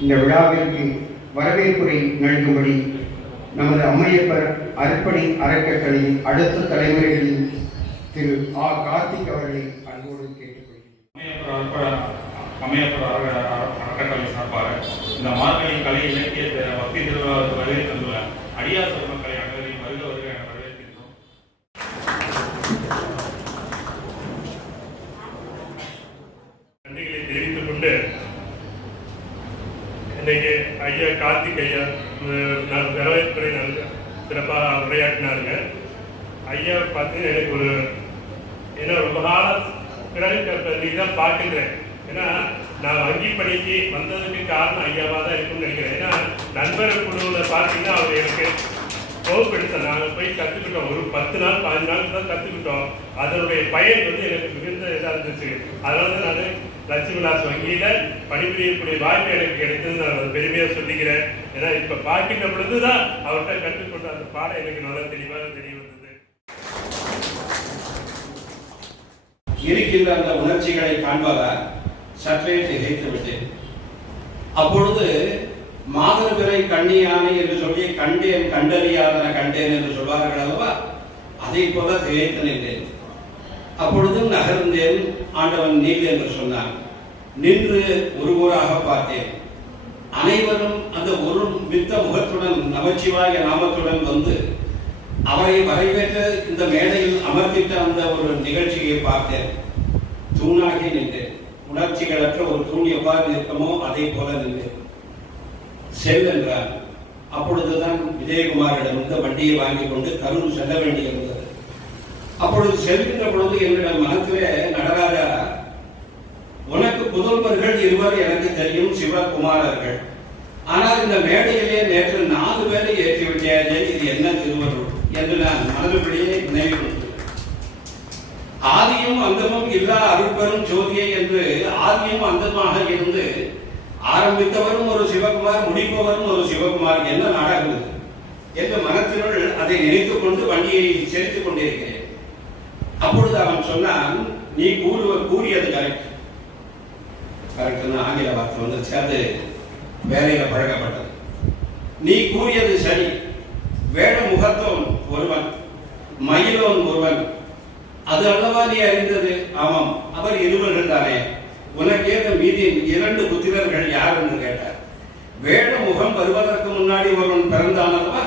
இந்த விழாவிற்கு வரவேற்புரை நல்கும்படி நமது அம்மையப்பர் அர்ப்பணி அறக்கட்டளையின் அடுத்த தலைமுறைகளில் திரு கார்த்திக் அவர்களை அன்போடு கேட்டுக்கொள்கிறேன். அம்மையப்பர் அறக்கட்டளை சார்பாக இந்த மார்கழி கலை இலக்கிய பக்தி திருவிழாவுக்கு வருகை தந்துள்ள அடியார் பெருமக்களை அனைவரையும் வருக வருக என வரவேற்கின்றோம். நன்றிகளை தெரிவித்துக் கொண்டு இன்னைக்கு ஐயா கார்த்திக் ஐயா வரவேற்புரை சிறப்பாக உரையாற்றினாருங்க. ஐயா பார்த்து எனக்கு ஒரு ரொம்ப காலம் பிறகு தான் பார்க்கின்றேன். ஏன்னா நான் வங்கி பணிக்கு வந்ததுக்கு காரணம் ஐயாவாக தான் இருக்குன்னு நினைக்கிறேன். ஏன்னா நண்பர் குழுவில் பார்த்தீங்கன்னா அவர் எனக்கு கோவப்படுத்த நாங்கள் போய் கற்றுக்கிட்டோம். ஒரு 10 நாள் 15 நாள் தான் கற்றுக்கிட்டோம். அதனுடைய பயன் எனக்கு மிகுந்த இதாக இருந்துச்சு. அதனால தான் நான் லட்சுமி விலாஸ் வங்கியில் பணிபுரியக்கூடிய வாய்ப்பு எனக்கு கிடைத்தது நான் பெருமையாக சொல்லிக்கிறேன். ஏன்னா இப்போ பார்க்கின்ற பொழுது தான் அவர்கிட்ட கற்றுக்கொண்ட அந்த பாடம் எனக்கு நல்லா தெளிவாக தெரிய வந்தது. இருக்கின்ற அந்த உணர்ச்சிகளை காண்பதால் சற்றே திகைத்து விட்டேன். அப்பொழுது மாதர்பிறை கண்ணியானை என்று சொல்லி கண்டேன் கண்டறியாதன கண்டேன் என்று சொல்வார்கள் அல்லவா, அதை போல திகைத்து நின்றேன். அப்பொழுது நகர்ந்தேன். ஆண்டவன் நீல் என்று சொன்னான். நின்று ஒரு ஊராக பார்த்தேன். அனைவரும் அந்த ஒரு மித்த முகத்துடன் நமச்சிவாய நாமத்துடன் வந்து அவரை வரவேற்று இந்த மேடையில் அமர்த்திட்ட அந்த ஒரு நிகழ்ச்சியை பார்த்தேன். தூணாகி நின்றேன். உணர்ச்சிகளற்ற ஒரு தூண் எவ்வாறு இருக்கமோ அதே போல நின்றேன். செல் என்றார். அப்பொழுதுதான் விஜயகுமாரிடம் இந்த வண்டியை வாங்கி கொண்டு கரூர் செல்ல வேண்டியிருந்தது. அப்பொழுது செல்கின்ற பொழுது என்னிடம் மனத்திலே, நடராஜா, உனக்கு புதல்வர்கள் 2 எனக்கு தெரியும், சிவகுமாரர்கள். ஆனால் இந்த மேடையிலே நேற்று 4 பேரை ஏற்றிவிட்டேன். இது என்ன திருவருள் என்று நான் மனதுபடியே நினைவு கொண்டேன். ஆதியும் அந்தமும் இல்லா அருட்பெரும் ஜோதியை என்று ஆதியும் அந்தமாக இருந்து ஆரம்பித்தவரும் ஒரு சிவகுமார், முடிப்பவரும் ஒரு சிவகுமார். என்ன நாடகம் என்று மனத்தினுள் அதை நினைத்துக் கொண்டு வண்டியை செலுத்திக் கொண்டிருக்கிறேன். அப்பொழுது அவன் சொன்னான், நீ கூறியது கரெக்ட். ஆங்கில வார்த்தை வந்து சேர்ந்து வேலையில பழக்கப்பட்டது. நீ கூறியது சரி. வேட முகத்தோன் ஒருவன், மயிலோன் ஒருவன், அது அல்லவா நீ அறிந்தது? ஆமாம், அவர் இருவர்கள் தானே. உனக்கேற்ற மீதி 2 புத்திரர்கள் யார் என்று கேட்டார். வேட முகம் வருவதற்கு முன்னாடி ஒருவன் பிறந்தான் அல்லவா,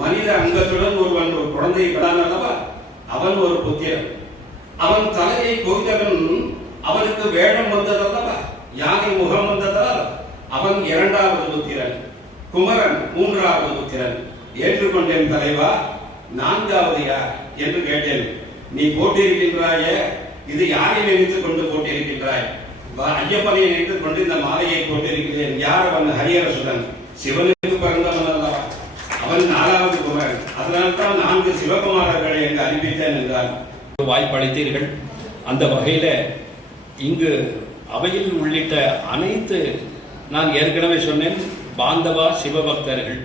மனித அங்கத்துடன் ஒருவன் ஒரு குழந்தை பெறான் அல்லவா, அவன் ஒரு புத்திரன். அவன் தலையை கொய்தவன், அவனுக்கு வேடம் வந்ததல்லவா, யானை முகம் வந்ததால் அவன் 2வது புத்திரன். குமரன் 3வது புத்திரன். ஏற்றுக்கொண்டேன் தலைவா. 4வது யார் என்று கேட்டேன். நீ போட்டிருக்கின்றாயே, இது யாரை நினைத்துக் கொண்டு போட்டிருக்கின்றாய்? ஐயப்பனை நினைத்துக் கொண்டு இந்த மாலையை போட்டிருக்கிறேன். யார் அவன்? ஹரியரசுடன், சிவனுக்கு பிறந்தவன் அல்லவா, அவன் 4வது குமரன். அதனால்தான் 4 சிவகுமாரர்களை என்று அறிவித்தேன் என்றார். வாய்ப்பளித்தீர்கள். அந்த வகையில இங்கு அவையில் உள்ளிட்ட அனைத்து, நான் ஏற்கனவே சொன்னேன், பாந்தவா சிவபக்தர்கள்,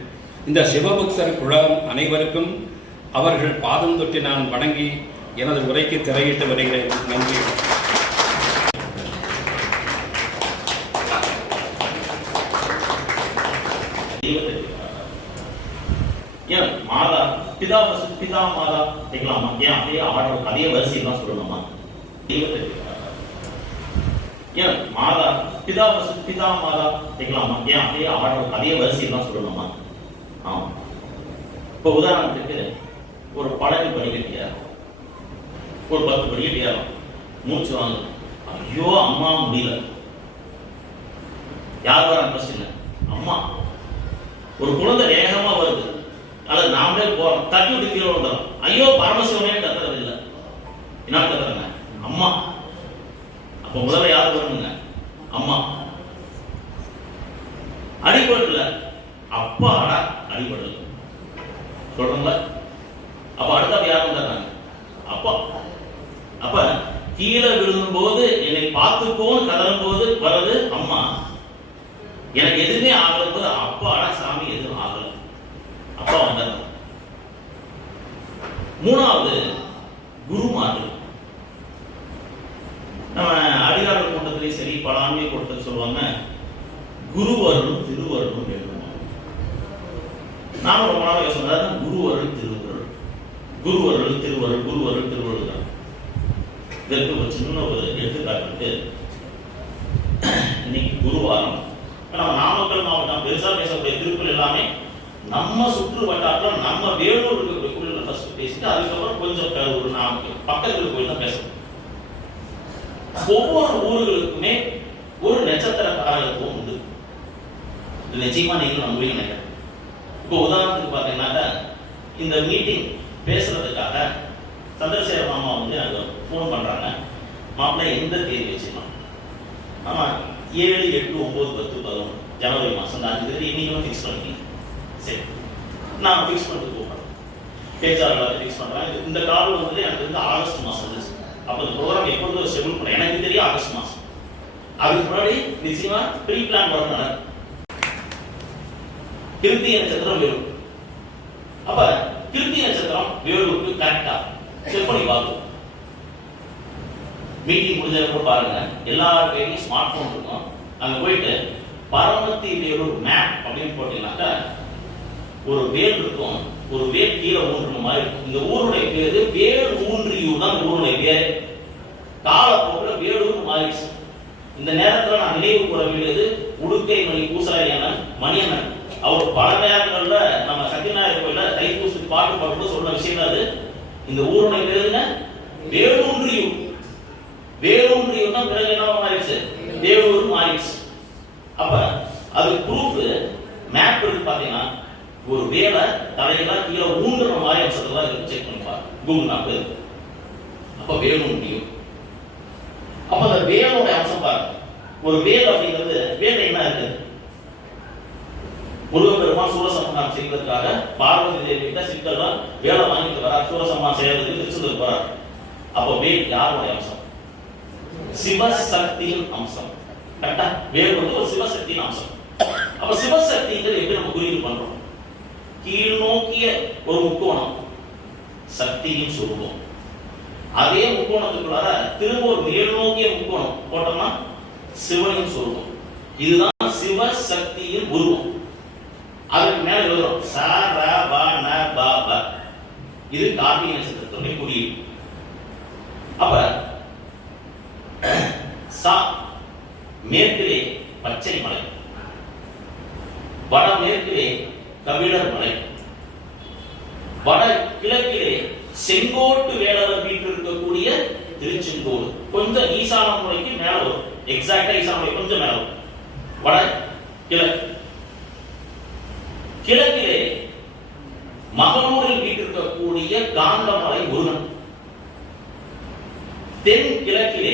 இந்த சிவபக்தர் குழாம் அனைவருக்கும் அவர்கள் பாதம் தொட்டி நான் வணங்கி எனது உரைக்கு திரையிட்டு வருகிறேன். நன்றி. ஏன் மாதா பிதா பிதா மாதா கேட்கலாமா? ஏன் அப்படியே ஆர்டர் அதே வரிசையெல்லாம் சொல்லணுமா? ஏன் மாதா பிதா பிதா மாதா கேட்கலாமா? ஏன் அப்படியே ஆர்டர் அதே வரிசையெல்லாம் சொல்லணுமா? ஆமா. இப்போ உதாரணத்துக்கு ஒரு பழனி படிக்கட்டு ஏறும், ஒரு 10 படிக்கட்டு ஏறும், மூச்சு வாங்க, ஐயோ அம்மா முடியல. யார் வர பிரச்சனை? அம்மா. ஒரு குழந்தை வேகமா வருது, அல்லது நாமளே போறோம், தட்டி விட்டு கீழே வந்துடும், ஐயோ பரமசிவனே கத்துறது இல்லை. என்ன கத்துறாங்க? அம்மா. அப்ப முதல்ல யார் வரணுங்க? அம்மா. அடிபடல, அப்பாடா அடிபடல சொல்றோம்ல. அப்ப அடுத்த யார் வந்தாங்க? அப்பா. அப்ப கீழே விழும்போது என்னை பார்த்துக்கோன்னு கதறும் போது வர்றது அம்மா. எனக்கு எதுவுமே ஆகல போது அப்பாடா சாமி எதுவும் ஆகல, அப்பா வந்தாங்க. 3வது குருமார்கள். நம்ம அடியாளர் கூட்டத்திலையும் சரி, பலாண்மை கூட்டத்தில் சொல்லுவாங்க, குருவருளும் திருவருளும் வேண்டும். நாம ரொம்ப நாள் யோசனை குருவருள் திருவருள், குருவருள் திருவருள், குருவருள் திருவருள் தான். இதற்கு ஒரு சின்ன ஒரு எடுத்துக்காட்டு. இன்னைக்கு குருவாரம். நம்ம நாமக்கல் மாவட்டம் பெருசா பேசக்கூடிய திருக்குறள் எல்லாமே நம்ம சுற்று வட்டாரத்தில் நம்ம வேலூர் இருக்கக்கூடிய கோயில்ல ஃபர்ஸ்ட் பேசிட்டு அதுக்கப்புறம் கொஞ்சம் ஒரு நாமக்கல் பக்கத்துல கோயில் தான் பேசணும். ஒவ்வொரு ஊர்களுக்குமே ஒரு நட்சத்திர காரகத்துவம் உண்டு. இது நிச்சயமா நீங்களும் நம்புவீங்க நினைக்கிறேன். இப்போ உதாரணத்துக்கு பார்த்தீங்கன்னாக்கா இந்த மீட்டிங் பேசுறதுக்காக சந்திரசேகர மாமா வந்து எனக்கு ஃபோன் பண்றாங்க. மாப்பிள்ளை எந்த தேதி வச்சுக்கலாம்? ஆமா 7, 8, 9, 10, 11 ஜனவரி மாசம் இந்த 5 தேதி நீங்களும் ஃபிக்ஸ் பண்ணிக்கீங்க. சரி, நான் ஃபிக்ஸ் பண்ணிட்டு கூப்பிடுறேன். பேச்சாளர் ஃபிக்ஸ் பண்றேன். இந்த கால் வந்து எனக்கு வந்து ஆகஸ்ட் மாசம் இருந்துச்சு. அப்போ இந்த ப்ரோக்ராம் எப்பொழுது ஷெட்யூல் பண்ண எனக்கு தெரியும் ஆகஸ்ட் மாசம். அதுக்கு முன்னாடி நிச்சயமா ப்ரீ பிளான் பண்ண கிருத்திகை நட்சத்திரம் வேலூர். அப்ப கிருத்திகை நட்சத்திரம் வேலூருக்கு கரெக்டா செக் பண்ணி பார்க்கணும். மீட்டிங் முடிஞ்சதுக்கு பாருங்க, எல்லார் கையிலும் ஸ்மார்ட் போன் இருக்கும். அங்க போயிட்டு பரமத்தி வேலூர் மேப் அப்படின்னு போட்டீங்கன்னாக்கா ஒரு வேல் இருக்கும். ஒரு வேல் கீழே ஊன்ற மாதிரி இருக்கும். இந்த ஊருடைய பேரு வேல் ஊன்றியூர் தான் இந்த ஊருடைய பேரு. காலப்போக்கில் வேலூர் மாறிடுச்சு. இந்த நேரத்துல நான் நினைவு கூற வேண்டியது உடுக்கை மணி பூசாரியன் மணியண்ணன். அவர் பல நேரங்கள்ல நம்ம சத்யநாராயண கோயில தைப்பூசத்துக்கு பாட்டு பாட்டு சொன்ன விஷயம் அது. இந்த ஊருடைய பேருங்க வேலூன்றியூர். வேலூன்றியூர் தான் பிறகு என்ன மாறிடுச்சு, வேலூர் மாறிடுச்சு. அப்ப அது ப்ரூஃப் மேப் இருக்கு. பாத்தீங்கன்னா ஒரு வேலை தலையெல்லாம் கீழே ஊன்ற மாதிரி அம்சத்துல இருக்கு. செக் பண்ணி பாருங்க கூகுள் மேப் இருக்கு. அப்ப வேலூன்றியூர். அப்ப அந்த வேலோட அம்சம் பாருங்க. ஒரு வேல் அப்படிங்கிறது வேலை என்ன இருக்கு? முருகப்பெருமான் சூரசம்ஹாரம் செய்வதற்காக பார்வதி தேவி கிட்ட சிக்கல்லாம் வேலை வாங்கிட்டு வரார். சூரசம்ஹாரம் செய்யறதுக்கு திருச்செந்தூர் போறார். அப்ப வேல் யாருடைய அம்சம்? சிவசக்தியின் அம்சம். கரெக்டா? வேல் வந்து ஒரு சிவசக்தியின் அம்சம். அப்ப சிவசக்திங்கிறது எப்படி நம்ம குறியீடு பண்றோம்? கீழ் நோக்கிய ஒரு முக்கோணம் சக்தியின் சுரூபம். அதே முக்கோணத்துக்குள்ளார திரும்ப ஒரு மேல் நோக்கிய முக்கோணம் போட்டோம்னா சிவனின் சுரூபம். இதுதான் சிவசக்தியின் உருவம். அதுக்கு மேல எழுதுறோம் ச ர வ ந ப ப. இது கார்த்திகை நட்சத்திரத்துடைய குறியீடு. அப்ப ச மேற்கிலே பச்சை மலை, வட மேற்கிலே கபிலர் மலை, வட கிழக்கிலே செங்கோட்டு வேளவர் வீட்டு இருக்கக்கூடிய திருச்செங்கோடு. கொஞ்சம் ஈசான முறைக்கு மேல வரும். எக்ஸாக்டா ஈசான முறை கொஞ்சம் மேல வரும். வட கிழக்கு. கிழக்கிலே மகனூரில் வீட்டிருக்கக்கூடிய காந்தமலை முருகன். தென் கிழக்கிலே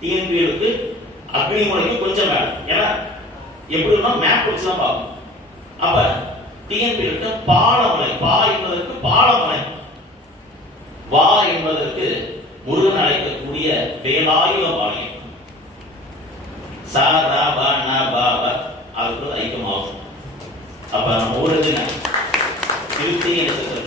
டிஎன்பிஎலுக்கு அக்னிமலைக்கு கொஞ்சம் மேல. ஏன்னா எப்படின்னா மேப் படிச்சுதான் பார்க்கணும். அப்ப டிஎன்பிஎலுக்கு பாலமலை. பா என்பதற்கு பாலமலை, வா என்பதற்கு முருகன் அழைக்கக்கூடிய வேலாயுதபாளையம். ச ர வ ந ப ப அதுக்கு ஐக்கியமாகும். அப்ப நம்ம ஒரு கிருத்திகை நட்சத்திரம்